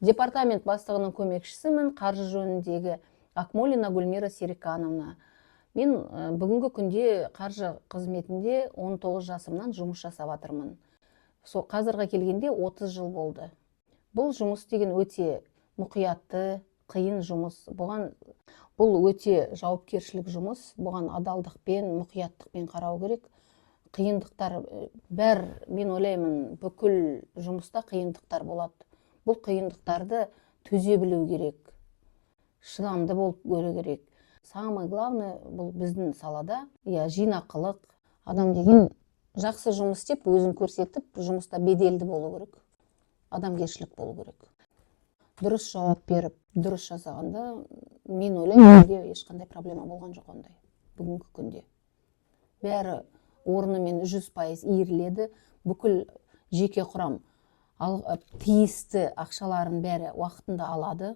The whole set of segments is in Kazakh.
Департамент бастығының көмекшісімін, қаржы жөніндегі Акмолина Гүлмира Серикановна. Мен бүгінгі күнде қаржы қызметінде 19 жасымнан жұмыс жасап жатырмын. Қазірге келгенде 30 жыл болды. Бұл жұмыс деген өте мұқиятты, қиын жұмыс. Бұл өте жауапкершілік жұмыс. Бұған адалдықпен, мұқияттықпен қарау керек. Қиындықтар мен ойлаймын, бүкіл жұмыста қиындықтар болады. Бұл қиындықтарды төзе білу керек, шыдамды болып көру керек. Самое главное, бұл біздің салада жинақылық. Адам деген жақсы жұмыс істеп, өзін көрсетіп, жұмыста беделді болу керек. Адамгершілік болу керек. Дұрыс жауап беріп, дұрыс жасағанда, мен ойлаймын, менде ешқандай проблема болған жоқ ондай. Бүгінгі күнде бәрі орнымен 100% иіріледі. Бүкіл жеке құрам тиісті ақшаларын бәрі уақытында алады.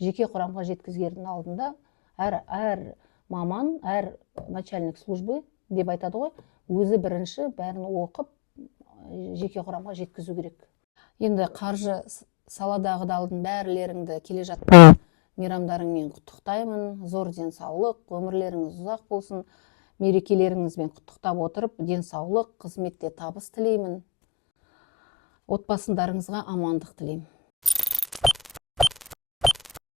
Жеке құрамға жеткізгердің алдында әр маман, әр начальник службы деп айтады ғой, өзі бірінші бәрін оқып, жеке құрамға жеткізу керек. Енді қаржы саладағыдалдың бәрлеріңді келе жатқан мейрамдарыңмен құттықтаймын. Зор денсаулық, өмірлеріңіз ұзақ болсын. Мерекелеріңізбен құттықтап отырып, денсаулық, қызметте табыс тілеймін. Отбасындарыңызға амандық тілеймін.